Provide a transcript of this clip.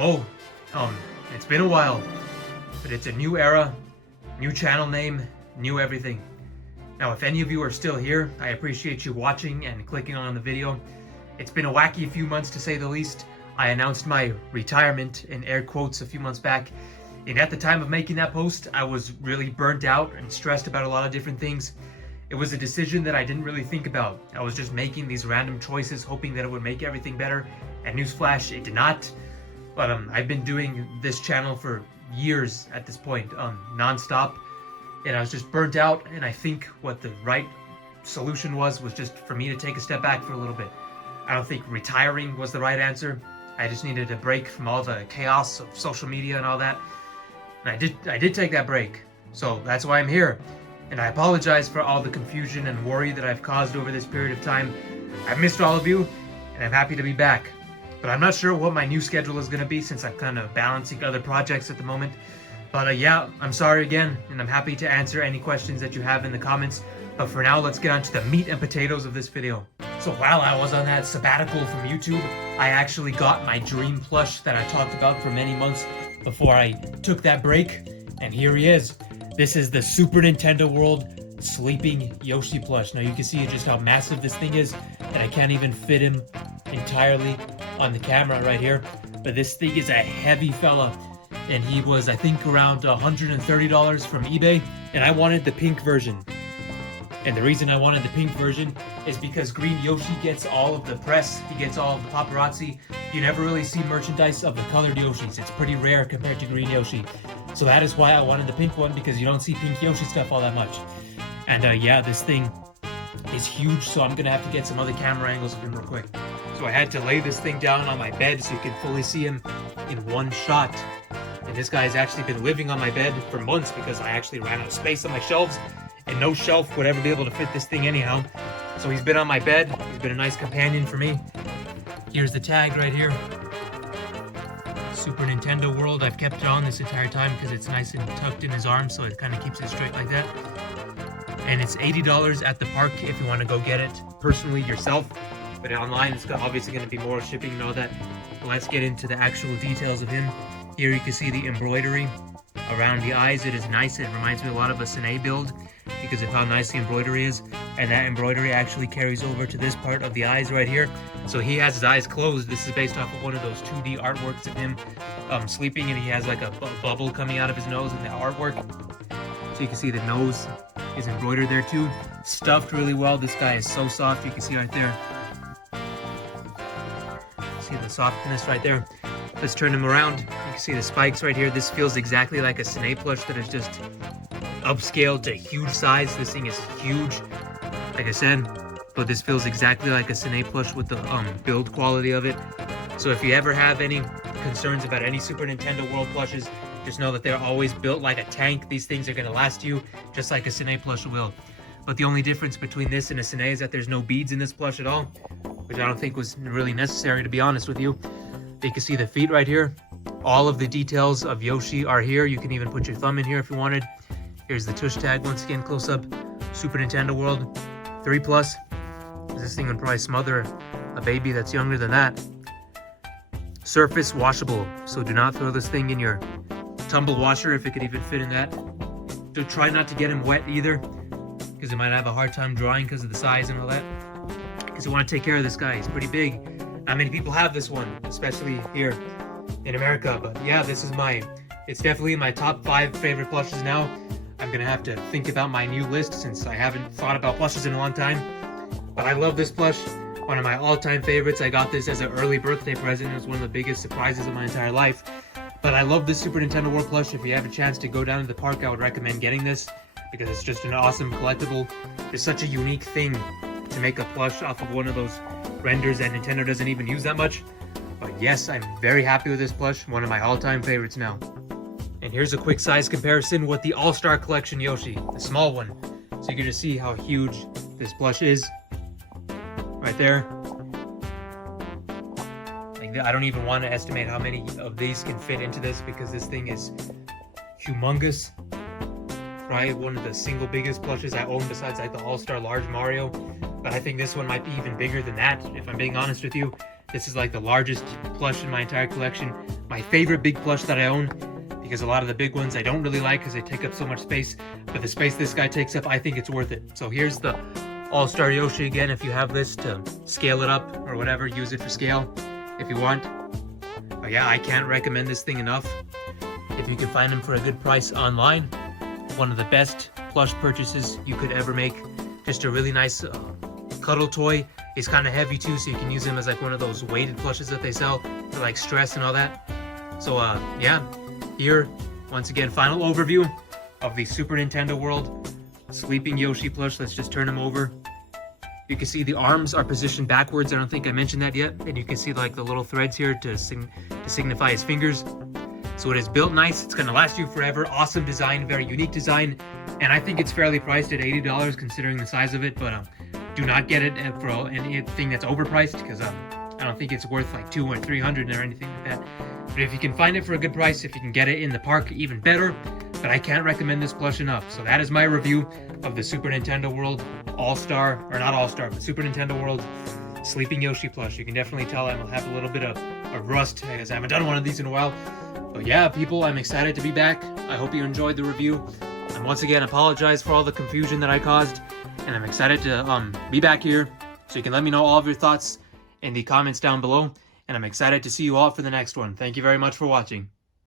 Whoa, it's been a while, but it's a new era, new channel name, new everything. Now, if any of you are still here, I appreciate you watching and clicking on the video. It's been a wacky few months to say the least. I announced my retirement in air quotes a few months back, and at the time of making that post, I was really burnt out and stressed about a lot of different things. It was a decision that I didn't really think about. I was just making these random choices, hoping that it would make everything better, and newsflash, it did not. But I've been doing this channel for years at this point, non-stop, and I was just burnt out, and I think what the right solution was just for me to take a step back for a little bit. I don't think retiring was the right answer. I just needed a break from all the chaos of social media and all that. And I did take that break. So that's why I'm here. And I apologize for all the confusion and worry that I've caused over this period of time. I've missed all of you, and I'm happy to be back. But I'm not sure what my new schedule is going to be since I'm kind of balancing other projects at the moment. But yeah, I'm sorry again, and I'm happy to answer any questions that you have in the comments. But for now, let's get on to the meat and potatoes of this video. So while I was on that sabbatical from YouTube, I actually got my dream plush that I talked about for many months before I took that break. And here he is. This is the Super Nintendo World sleeping Yoshi plush. Now you can see just how massive this thing is, and I can't even fit him entirely on the camera right here. But this thing is a heavy fella, and he was, I think, around $130 from eBay, and I wanted the pink version. And the reason I wanted the pink version is because Green Yoshi gets all of the press, he gets all of the paparazzi. You never really see merchandise of the colored Yoshis. It's pretty rare compared to Green Yoshi. So that is why I wanted the pink one, because you don't see pink Yoshi stuff all that much. And yeah, this thing is huge, so I'm gonna have to get some other camera angles of him real quick. So I had to lay this thing down on my bed so you can fully see him in one shot. And this guy's actually been living on my bed for months because I actually ran out of space on my shelves, and no shelf would ever be able to fit this thing anyhow. So he's been on my bed. He's been a nice companion for me. Here's the tag right here. Super Nintendo World. I've kept it on this entire time because it's nice and tucked in his arm, so it kind of keeps it straight like that. And it's $80 at the park if you want to go get it personally yourself. But online, it's obviously going to be more shipping and all that. Let's get into the actual details of him. Here you can see the embroidery around the eyes. It is nice. It reminds me a lot of a SNW build because of how nice the embroidery is. And that embroidery actually carries over to this part of the eyes right here. So he has his eyes closed. This is based off of one of those 2D artworks of him sleeping, and he has like a bubble coming out of his nose in the artwork. So you can see the nose is embroidered there too. Stuffed really well. This guy is so soft. You can see right there. See the softness right there. Let's turn him around. You can see the spikes right here. This feels exactly like a SNW plush that is just upscaled to huge size. This thing is huge, like I said, but this feels exactly like a SNW plush with the build quality of it. So if you ever have any concerns about any Super Nintendo World plushes, just know that they're always built like a tank. These things are going to last you just like a SNW plush will. But the only difference between this and a SNW is that there's no beads in this plush at all, which I don't think was really necessary, to be honest with you. You can see the feet right here. All of the details of Yoshi are here. You can even put your thumb in here if you wanted. Here's the tush tag once again, close up. Super Nintendo World 3+. This thing would probably smother a baby that's younger than that. Surface washable, so do not throw this thing in your tumble washer if it could even fit in that. So try not to get him wet either, because it might have a hard time drying because of the size and all that. Because you want to take care of this guy. He's pretty big. Not many people have this one, especially here in America. But yeah, this is it's definitely in my top 5 favorite plushes now. I'm gonna have to think about my new list since I haven't thought about plushes in a long time. But I love this plush. One of my all-time favorites. I got this as an early birthday present. It was one of the biggest surprises of my entire life. But I love this Super Nintendo World plush. If you have a chance to go down to the park, I would recommend getting this because it's just an awesome collectible. It's such a unique thing to make a plush off of one of those renders that Nintendo doesn't even use that much. But yes, I'm very happy with this plush. One of my all-time favorites now. And here's a quick size comparison with the All-Star Collection Yoshi, the small one. So you can just see how huge this plush is. Right there. Like, I don't even want to estimate how many of these can fit into this because this thing is humongous. Probably one of the single biggest plushes I own besides like the All-Star Large Mario. But I think this one might be even bigger than that, if I'm being honest with you. This is like the largest plush in my entire collection my favorite big plush that I own, because a lot of the big ones I don't really like because they take up so much space, but the space this guy takes up, I think it's worth it. So here's the All-Star Yoshi again. If you have this to scale it up or whatever, use it for scale if you want. But yeah, I can't recommend this thing enough. If you can find them for a good price online, one of the best plush purchases you could ever make. Just a really nice cuddle toy. He's kind of heavy too, so you can use him as like one of those weighted plushes that they sell for like stress and all that. So yeah, here, once again, final overview of the Super Nintendo World Sleeping Yoshi plush. Let's just turn him over. You can see the arms are positioned backwards. I don't think I mentioned that yet. And you can see like the little threads here to signify his fingers. So it is built nice. It's gonna last you forever. Awesome design, very unique design. And I think it's fairly priced at $80 considering the size of it, but do not get it for anything that's overpriced, because I don't think it's worth like $200 or $300 or anything like that. But if you can find it for a good price, if you can get it in the park, even better. But I can't recommend this plush enough. So that is my review of the Super Nintendo World All-Star, or not All-Star, but Super Nintendo World Sleeping Yoshi plush. You can definitely tell I will have a little bit of rust, because I haven't done one of these in a while. But yeah, people, I'm excited to be back. I hope you enjoyed the review. And once again, apologize for all the confusion that I caused. And I'm excited to be back here, so you can let me know all of your thoughts in the comments down below. And I'm excited to see you all for the next one. Thank you very much for watching.